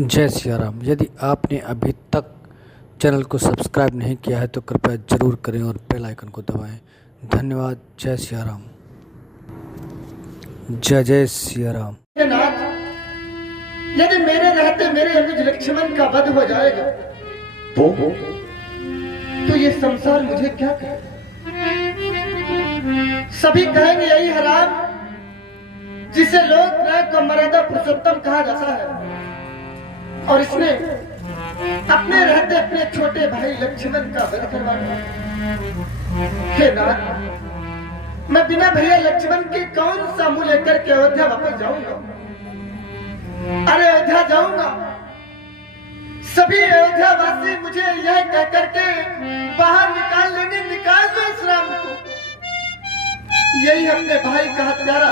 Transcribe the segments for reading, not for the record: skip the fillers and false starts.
जय सिया राम। यदि आपने अभी तक चैनल को सब्सक्राइब नहीं किया है तो कृपया जरूर करें और बेल आइकन को दबाएं। धन्यवाद। जय सिया राम। जय जय सिया राम। नाथ, यदि मेरे रहते मेरे अनुज लक्ष्मण का वध हो जाएगा तो ये संसार मुझे क्या कहे? सभी कहेंगे यही हराम जिसे लोक नायक को मर्यादा पुरुषोत्तम कहा जाता है, और इसने अपने रहते अपने छोटे भाई लक्ष्मण का वध करवाया। हे नाथ, मैं बिना भैया लक्ष्मण के कौन सा मुंह लेकर के अयोध्या वापस जाऊंगा? अरे अयोध्या जाऊंगा, सभी अयोध्या वासी मुझे यह कह करके बाहर निकाल लेंगे, निकाल दो इस राम को। यही अपने भाई का हत्यारा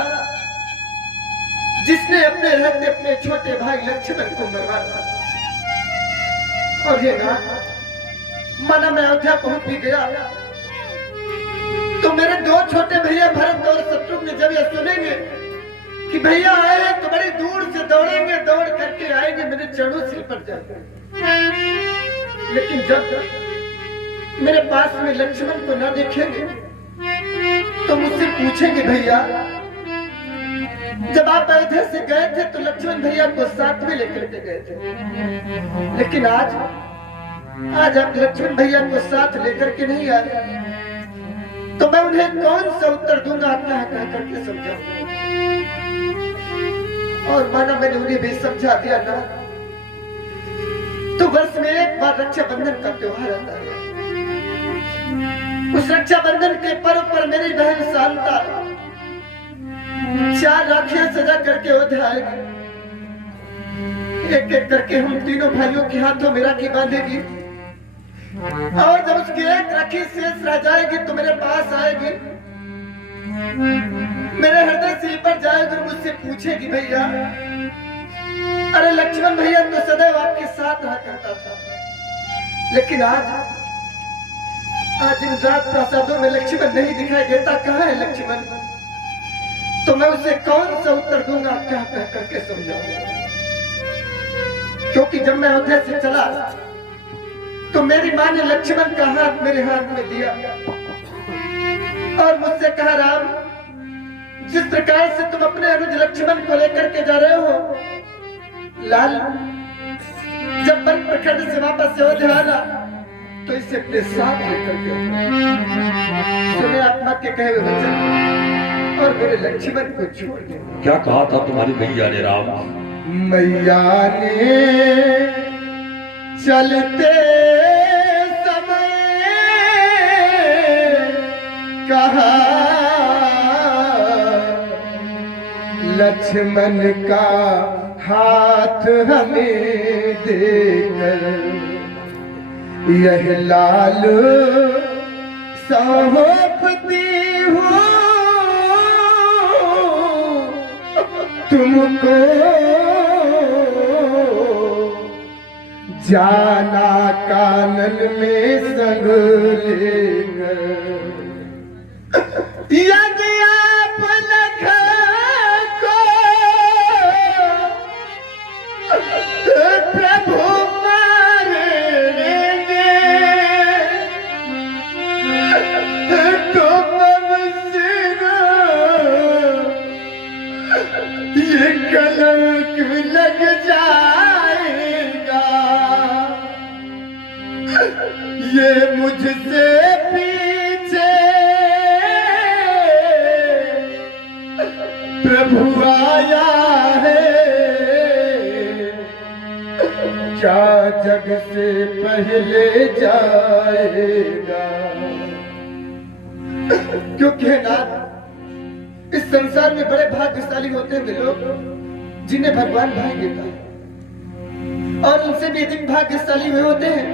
जिसने अपने रहते अपने छोटे भाई लक्ष्मण को मरवाया। और ये ना माना मैं अयोध्या पहुंच भी गया तो मेरे दो छोटे भैया भरत और शत्रुघ्न जब ये सुनेंगे कि भैया आए तो बड़ी दूर से दौड़ेंगे, दौड़ करके आएंगे, मेरे चरणों से लिपट जाएंगे। लेकिन जब मेरे पास में लक्ष्मण को ना देखेंगे तो मुझसे पूछेंगे भैया जब आप अयोध्या से गए थे तो लक्ष्मण भैया को साथ में लेकर के गए थे, लेकिन आज आप लक्ष्मण भैया को साथ लेकर के नहीं आए, तो मैं उन्हें कौन सा उत्तर दूंगा? अपना कह करके समझाऊंगा। और माना मैंने उन्हें भी समझा दिया ना, तो वर्ष में एक बार रक्षाबंधन का त्योहार आता है। उस रक्षाबंधन के पर्व पर मेरी बहन शांता 4 राखियां सजा करके अयोध्या आएगी। एक एक करके हम तीनों भाइयों के हाथों में राखी बांधेगी, और जब उसकी एक राखी शेष रह जाएगी तो मेरे पास आएगी, मेरे हृदय से लिपट जाएगी और मुझसे पूछेगी भैया अरे लक्ष्मण भैया तो सदैव आपके साथ रहा करता था, लेकिन आज इन रात प्रासादों में लक्ष्मण नहीं दिखाई देता, कहाँ है लक्ष्मण? तो मैं उसे कौन सा उत्तर दूंगा? क्या कह करके समझाऊंगा? क्योंकि जब मैं अयोध्या से चला तो मेरी माँ ने लक्ष्मण का हाथ मेरे हाथ में दिया और मुझसे कहा राम, जिस प्रकार से तुम अपने अनुज लक्ष्मण को लेकर के जा रहे हो, लाल जब वन प्रखंड से वापस अयोध्या आना तो इसे अपने साथ लेकर के सुने आत्मा के कहे हुए वचन और मेरे लक्ष्मण को छोड़ दे। क्या कहा था तुम्हारी मैया ने राम? मैया ने चलते समय कहा लक्ष्मण का हाथ हमें देकर यह लाल सौंपती हूँ तुमको, जाना कानन में संग लेकर। यदि आप लखन को प्रभु मारेंगे तो ममसिर ये कलंक लग जाएगा, ये मुझसे पीछे प्रभु आया है, क्या जग से पहले जाएगा? क्योंकि नाथ, इस संसार में बड़े भाग्यशाली होते हैं वे लोग जिन्हें भगवान भाई देता है, और उनसे भी अधिक भाग्यशाली वे होते हैं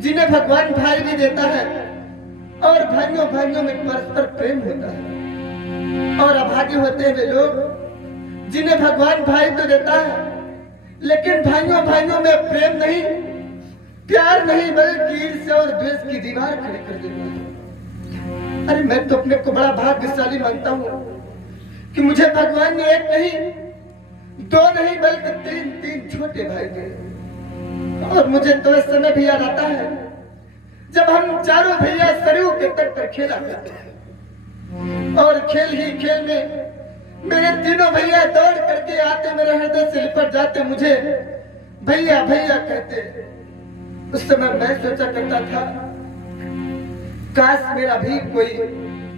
जिन्हें भगवान भाई भी देता है, और भाइयों भाइयों में परस्पर प्रेम होता है। और अभागे होते हैं वे लोग जिन्हें भगवान भाई तो देता है लेकिन भाइयों भाइयों में प्रेम नहीं, प्यार नहीं, बल्कि ईर्ष्या और द्वेष की दीवार खड़ी कर देता है। अरे मैं तो अपने को बड़ा भाग्यशाली मानता हूँ कि मुझे भगवान ने एक नहीं दो नहीं बल्कि तीन तीन छोटे भाई थे। और मुझे तो इस समय भी याद आता है जब हम चारों भैया सरयू के तट पर खेला करते थे और खेल ही खेल में मेरे तीनों भैया दौड़ करके आते, मेरे हृदय से लिपट जाते, मुझे भैया भैया कहते। उस समय मैं सोचा करता था काश मेरा भी कोई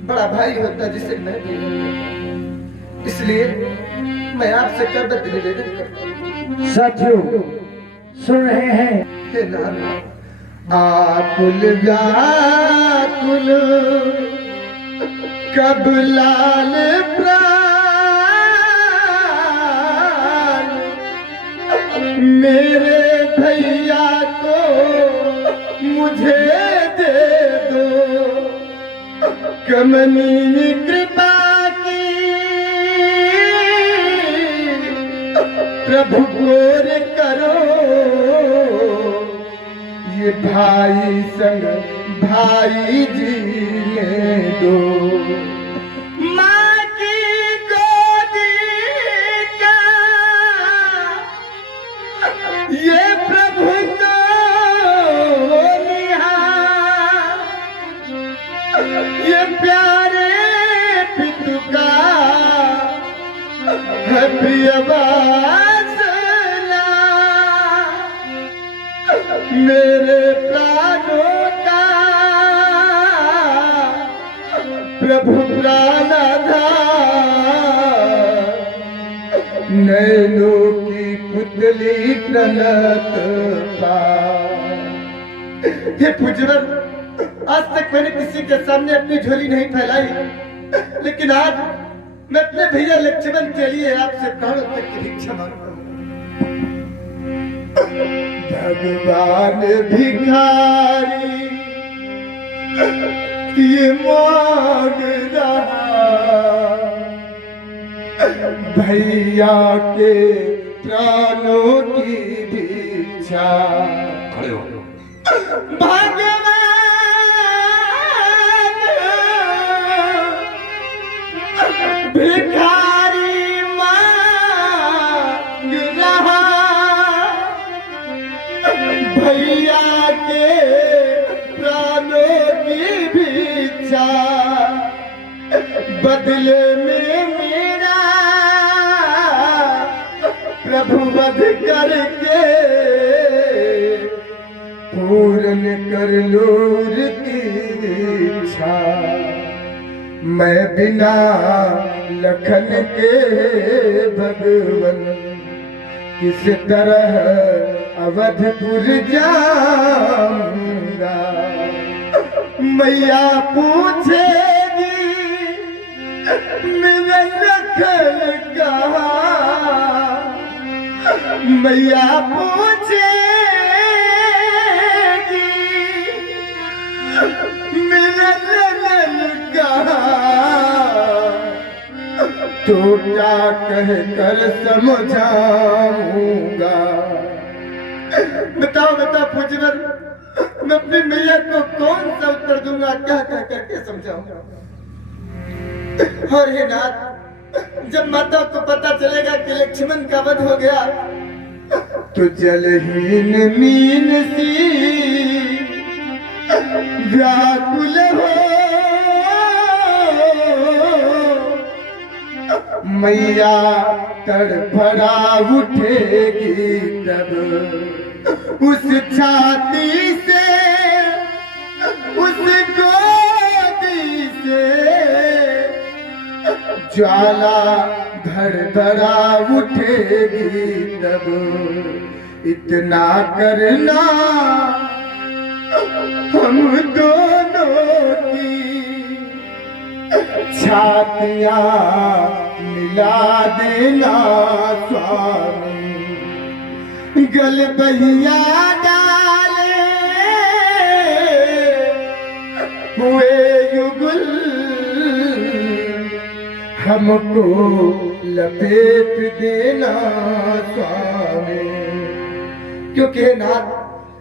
बड़ा भाई होता जिसे मैं भी होता। इसलिए मैं आपसे करबद्ध निवेदन करता हूँ। साथियों सुन रहे हैं, हे नाना आकुल व्याकुल कब लाल प्राण मेरे भैया को मुझे दे दो, कमनीय कृपा की प्रभु गौर करो, ये भाई संग भाई जीने दो। माँ की गोदी का ये प्रभु को निहार, ये प्यारे पितु का है प्रियवासना, मेरे प्राणों का प्रभु प्राणाधार, नैनों की पुतली प्रणत पार। हे पूज्यवर, आज तक मैंने किसी के सामने अपनी झोली नहीं फैलाई, लेकिन आज मैं अपने भैया लक्ष्मण के लिए आपसे प्राणों तक की भिक्षा मांगता हूँ। भगवान भिखारी ये मांग रहा, भैया के प्राणों की भिक्षा। खड़े हो। भगवान भिखारी मांग रहा, भैया के प्राणों की भिक्षा, बदले में मेरा प्रभु वध करके पूर्ण कर लो की इच्छा। मैं बिना लखन के भगवन किस तरह अवधपुर जाऊंगा, मैया पूछेगी मेरे लखन कहाँ, मैया पूछेगी मेरा लखन कहाँ, तो क्या कह कर समझाऊंगा। बताओ बताओ पूज्यवर, मैं अपनी मैया को कौन सा उत्तर दूंगा, क्या कह करके समझाऊंगा। और हे नाथ, जब माता को पता चलेगा कि लक्ष्मण का वध हो गया तो जलहीन मीन सी व्याकुल हो, मैया तड़फड़ा उठेगी तब उस छाती से, उस गोदी से ज्वाला धड़धड़ा उठेगी तब। इतना करना हम दोनों की छातियां मिला देना स्वामी, गल बहिया डाले हुए युगल हमको लपेट देना स्वामी। क्योंकि नाथ,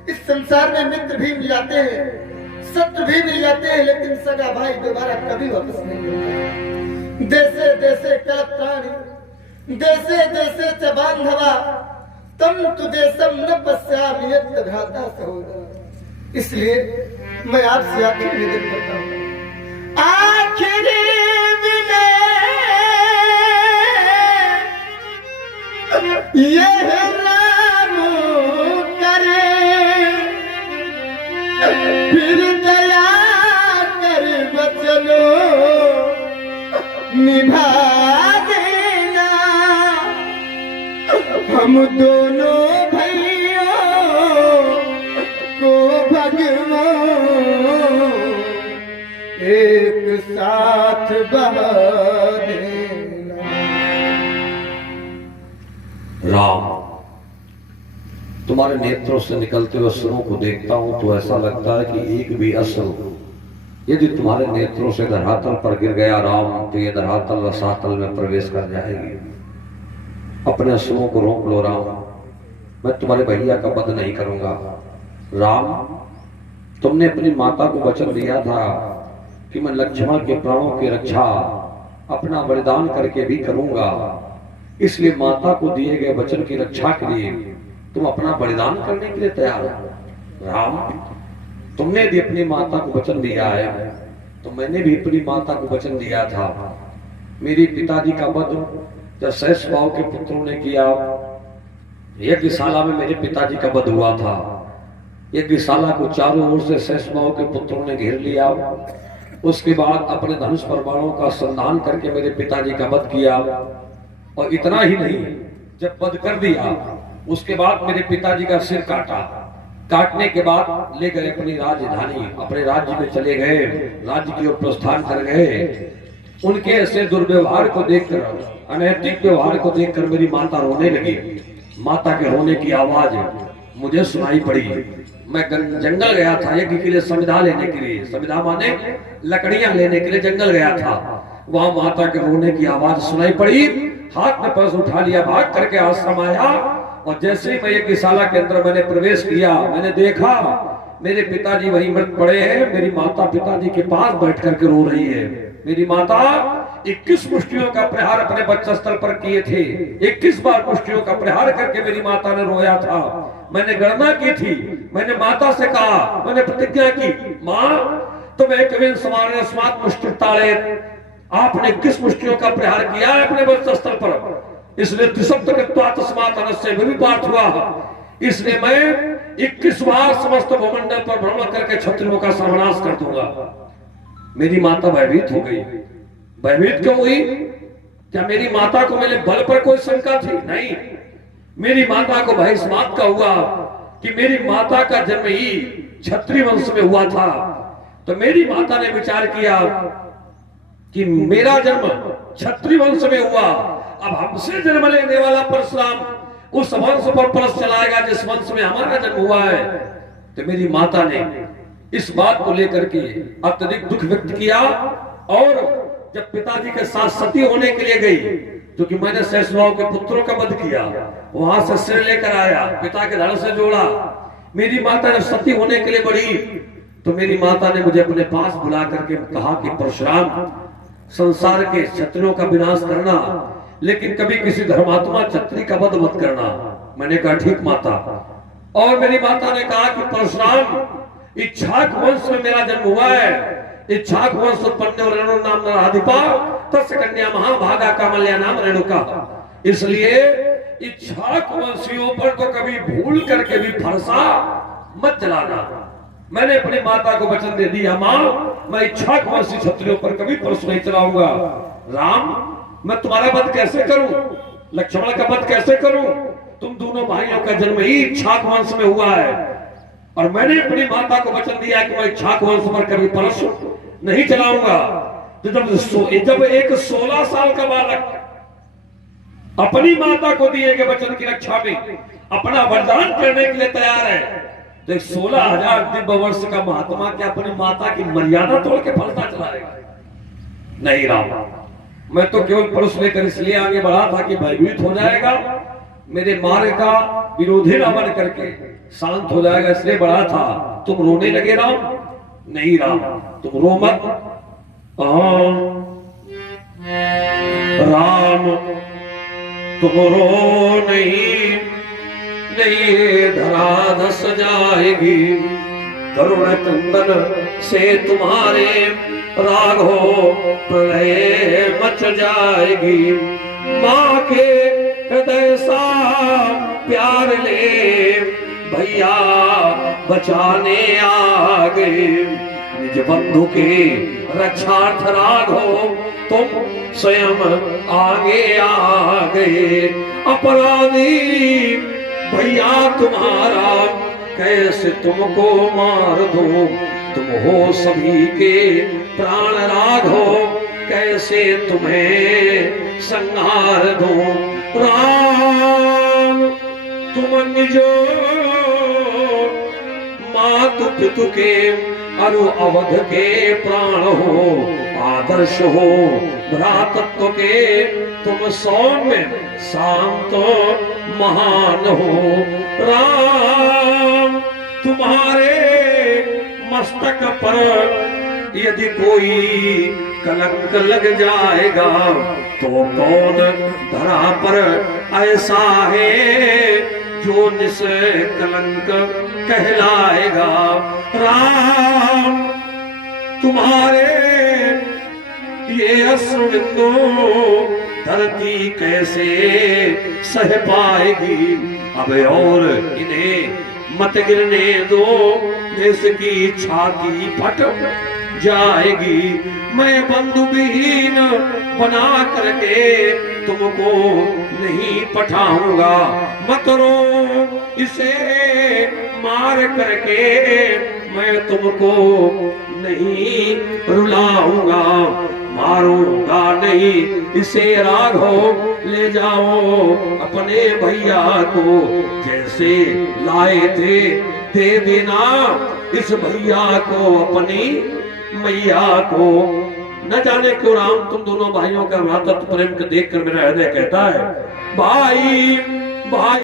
इस संसार में मित्र भी मिल जाते हैं, शत्रु भी मिल जाते हैं, लेकिन सगा भाई दोबारा कभी वापस नहीं मिलता। देशे देशे कलप प्राणी, देशे देशे च बांधवा, तम तुदेशम न पश्यामि यत् घाता सहोदर। इसलिए मैं आपसे आखिर निवेदन करता हूँ, आखिरी विनय यह राम करे, फिर दया कर बचनो निभा देना। हम दोनों भाइयों को भगवान एक साथ बहा देना। राम, तुम्हारे नेत्रों से निकलते हुए असुरों को देखता हूं तो ऐसा लगता है कि एक भी असुर यदि तुम्हारे नेत्रों से धरातल पर गिर गया राम, तो ये धरातल रसातल में प्रवेश कर जाएगी। अपने असुरों को रोक लो राम, मैं तुम्हारे भैया का वध नहीं करूंगा। राम, तुमने अपनी माता को वचन दिया था कि मैं लक्ष्मण के प्राणों की रक्षा अपना बलिदान करके भी करूंगा, इसलिए माता को दिए गए वचन की रक्षा के लिए तुम अपना बलिदान करने के लिए तैयार हो। राम, तुमने भी अपनी माता को वचन दिया है तो मैंने भी अपनी माता को वचन दिया था। मेरे पिताजी का वध जब शेष भाव के पुत्रों ने किया, यज्ञशाला में मेरे पिताजी का वध हुआ था। यज्ञशाला को चारों ओर से शेष भाव के पुत्रों ने घेर लिया। उसके बाद अपने धनुष पर बाणों का संधान करके मेरे पिताजी का वध किया। और इतना ही नहीं, जब वध कर दिया उसके बाद मेरे पिताजी का सिर काटा। काटने के बाद ले गए अपनी राजधानी, अपने राज्य में चले गए, राज्य की ओर प्रस्थान कर गए। उनके ऐसे दुर्व्यवहार को देखकर, अनैतिक व्यवहार को देखकर मेरी माता रोने लगी। माता के रोने की आवाज मुझे सुनाई पड़ी। मैं जंगल गया था यज्ञ के लिए संविदा लेने के लिए, संविदा माने लकड़ियां लेने के लिए जंगल गया था। वहां माता के रोने की आवाज सुनाई पड़ी। हाथ में पर्स उठा लिया, भाग करके आश्रम आया और जैसे ही मैं यज्ञशाला के अंदर मैंने प्रवेश किया, मैंने देखा मेरे पिताजी वहीं मृत पड़े हैं। मेरी माता पिताजी के पास बैठ करके रो रही है। मेरी माता 21 मुष्टियों का प्रहार अपने वक्षस्थल पर किए थे। 21 बार मुष्टियों का प्रहार करके मेरी माता ने रोया था। मैंने गणना की थी, मैंने माता से कहा, मैंने प्रतिज्ञा की, माँ तुम एक विन समारे स्मात मुष्टि ताड़े, आपने 21 मुष्टियों का प्रहार किया है अपने वक्षस्थल पर, इसलिए त्रिशब्द से भी पाठ हुआ। इसलिए मैं 21 बार समस्त भूमंडल पर भ्रमण करके क्षत्रियों का सर्वनाश कर दूंगा। मेरी माता भयभीत हो गई। भयभीत क्यों हुई? क्या मेरी माता को मेरे बल पर कोई शंका थी? नहीं, मेरी माता को भय इस बात का हुआ कि मेरी माता का जन्म ही क्षत्रिय वंश में हुआ था। तो मेरी माता ने विचार किया कि मेरा जन्म क्षत्रिय वंश में हुआ, अब हमसे जन्म लेने वाला परशुराम उस वंश पर परस चलाएगा जिस वंश में हमारा जन्म हुआ है। तो मेरी माता ने इस बात को लेकर के अत्यधिक दुख व्यक्त किया। और जब पिताजी के साथ सती होने के लिए गई, क्योंकि मैंने शेषभाव के पुत्रों का वध किया, वहां से सिर लेकर आया, पिता के धड़ से जोड़ा। मेरी माता ने सती होने के लिए बढ़ी तो मेरी माता ने मुझे अपने पास बुला करके कहा कि परशुराम, संसार के क्षत्रियों का विनाश करना, लेकिन कभी किसी धर्मात्मा क्षत्रिय का वध मत करना। मैंने कहा ठीक माता। और मेरी माता ने कहा कि परशुराम, इच्छाक वंश में मेरा जन्म हुआ है। इच्छाक वंश उत्पन्न रेणु नाम नराधिपा तस्य कन्या महाभागा कामल्या नाम रेणुका। इसलिए इच्छाक वंशियों पर तो कभी भूल करके भी फरसा मत चलाना। मैंने अपनी माता को वचन दे दिया, माँ मैं इच्छाक वंशी क्षत्रियों पर कभी परस नहीं चलाऊंगा। राम, मैं तुम्हारा वध कैसे करूं? लक्ष्मण का वध कैसे करूं? तुम दोनों भाइयों का जन्म ही इच्छाक वंश में हुआ है। और मैंने अपनी माता को वचन दिया कि मैं इच्छाक वंश पर कभी परस नहीं चलाऊंगा। तो जब एक 16 साल का बालक अपनी माता को दिए गए वचन की रक्षा में अपना वरदान करने के लिए तैयार है, तो 16,000 दिव्य वर्ष का महात्मा क्या अपनी माता की मर्यादा तोड़ के फलता चलाएगा? नहीं राम, मैं तो केवल पुरुष लेकर इसलिए आगे बढ़ा था कि भयभीत हो जाएगा, मेरे मार्ग का विरोधी न बन करके शांत हो जाएगा, इसलिए बढ़ा था। तुम रोने लगे राम? नहीं राम, तुम रो मत। राम तुम रो नहीं, नहीं ये धरा धस जाएगी। करुण कंदन से तुम्हारे राघो प्रलय मच जाएगी। माँ के हृदय सा प्यार ले भैया बचाने आ गए। निज बंधु के रक्षार्थ राघो तुम स्वयं आगे आ गए। अपराधी भैया तुम्हारा कैसे तुमको मार दूं। तुम हो सभी के प्राण राघो कैसे तुम्हें संहार दूं। राम तुम निजो मातु पितु के अरु अवध के प्राण हो। आदर्श हो भ्रातृत्व के तुम सौम्य शांत महान हो। राम तुम्हारे मस्तक पर यदि कोई कलंक लग जाएगा तो कौन धरा पर ऐसा है जो निस कलंक कहलाएगा। राम तुम्हारे ये अश्रुबिंदु धरती कैसे सह पाएगी। अब और इन्हें मत गिरने दो, देश की छाती फट जाएगी। मैं बंधु विहीन बना करके तुमको नहीं पठाऊंगा। मत रो इसे मार करके मैं तुमको नहीं रुलाऊंगा। मारूंगा नहीं इसे राघो, ले जाओ अपने भैया को। जैसे लाए थे दे देना इस भैया को अपनी मैया को। न जाने क्यों राम तुम दोनों भाइयों का भ्रातृत्व प्रेम को देखकर मेरा हृदय कहता है भाई भाई।